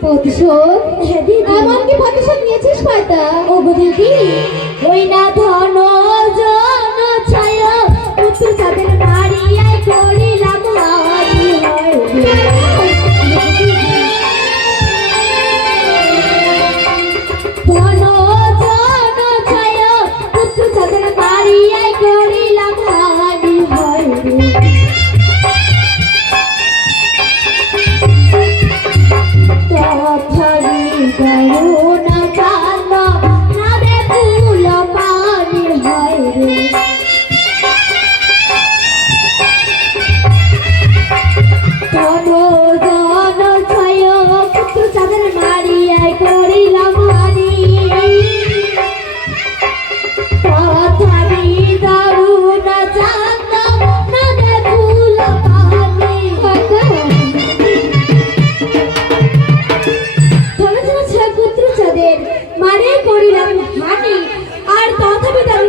প্রতিশোধ? হ্যাঁ, এমন কি প্রতিশোধ নিয়েছিস পাতা ও দিদি ওই না ধন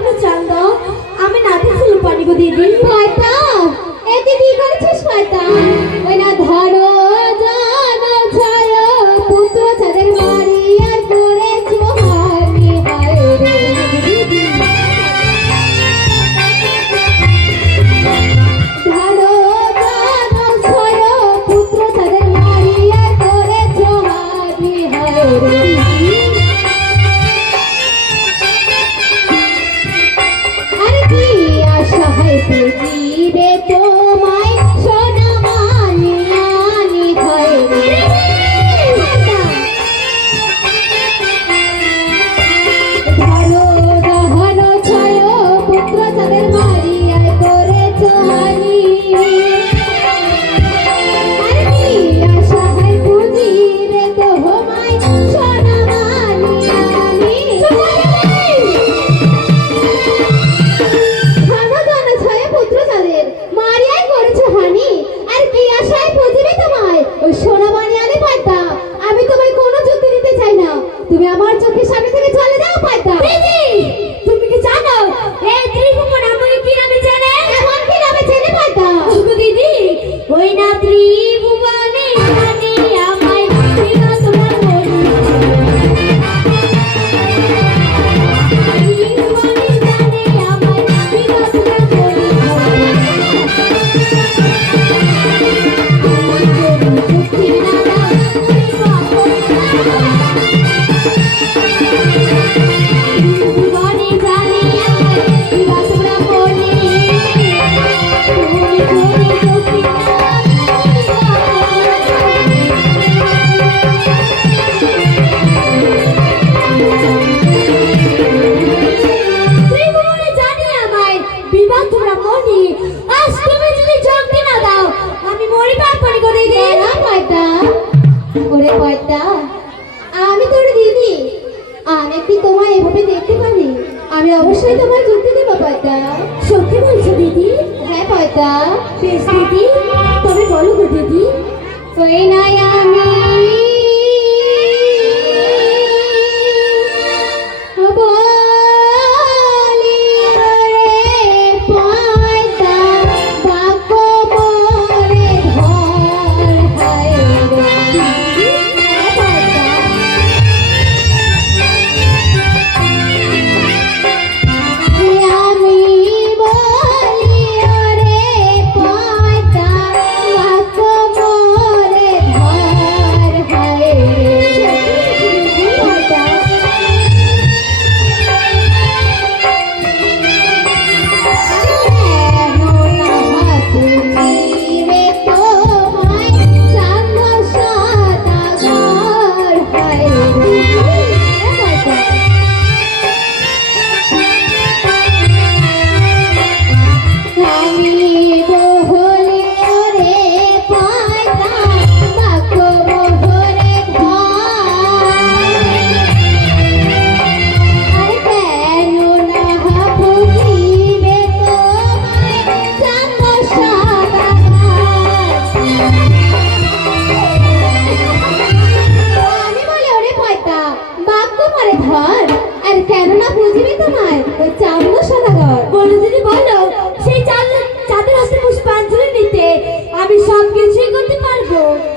আমাকে চান দাও আমি নাতি ছিল পানি গো দিদি। ভয় দাও এ দিদি করেছিস ভয় দাও কি তোমায় এভাবে দেখতে পারি? আমি অবশ্যই তোমায় যুক্তি দেবো পয়তা সত্যি বলছো, দিদি? হ্যাঁ পয়তা বেশ, দিদি। তবে বলো গো, দিদি। ওই নয় আমি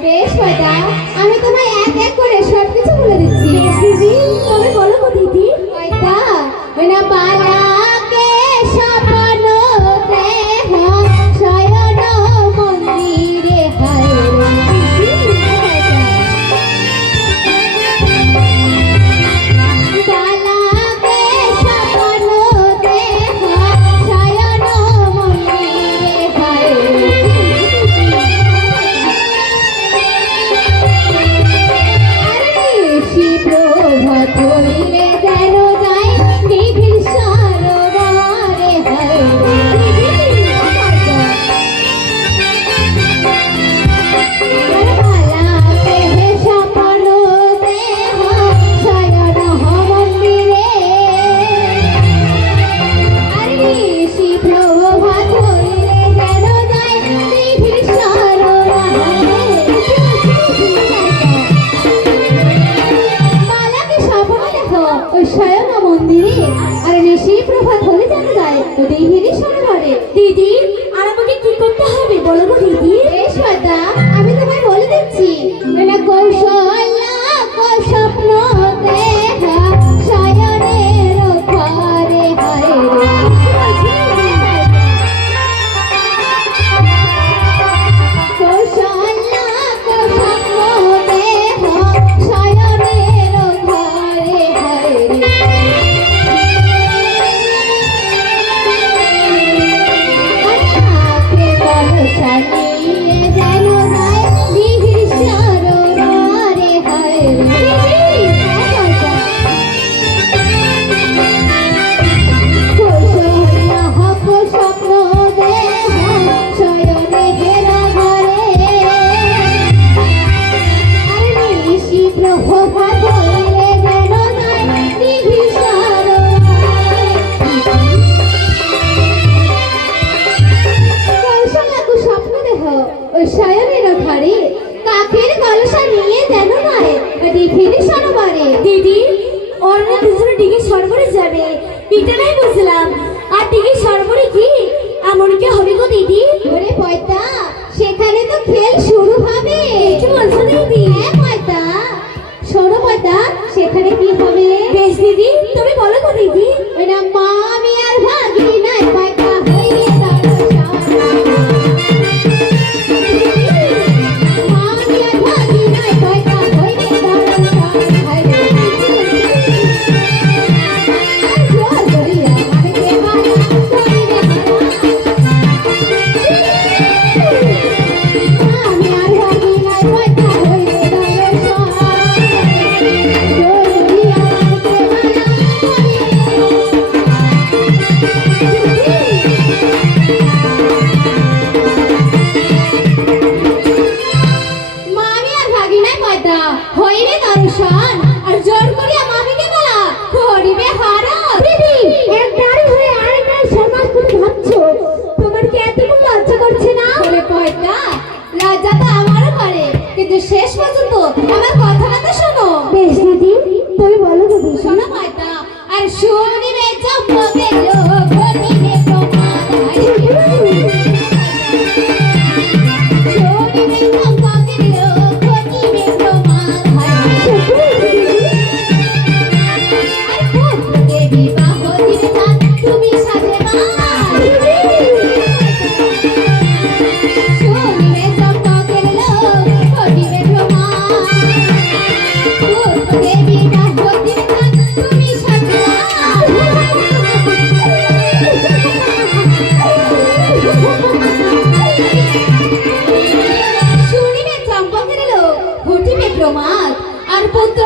বেশ পয়দা আমি তোমায় এক এক করে সবকিছু বলে দিচ্ছি। দিদি তবে বলো গো দিদি। পয়দা ওই না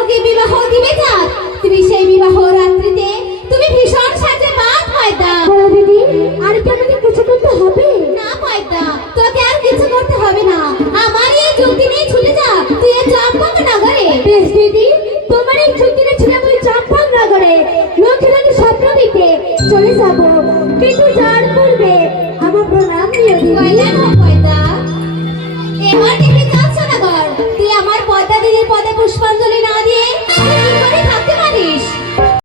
তোমাকে বিবাহ দিবে চাঁদ তুমি সেই বিবাহ রাত্রিতে তুমি ভীষণ সাজে বাদ পয়দা বলো দিদি আর কি আমাকে কিছু করতে হবে? না পয়দা তোকে আর কিছু করতে হবে না। আমার এই যুক্তি নিয়ে ছুটে যা। তুই এই চম্পক নগরে। বেশ দিদি তোমার এই যুক্তি নিয়ে ছুটে আমি চম্পক নগরে লক্ষ্মী লক্ষ্মী স্বপ্ন দিতে চলে যাব। কিন্তু যার পূর্বে আমার প্রণাম নিয়ে দিই কয়লা না পয়দা এবার থেকে কাজ এই পদে পুষ্পাঞ্জলি না দিয়ে কি করে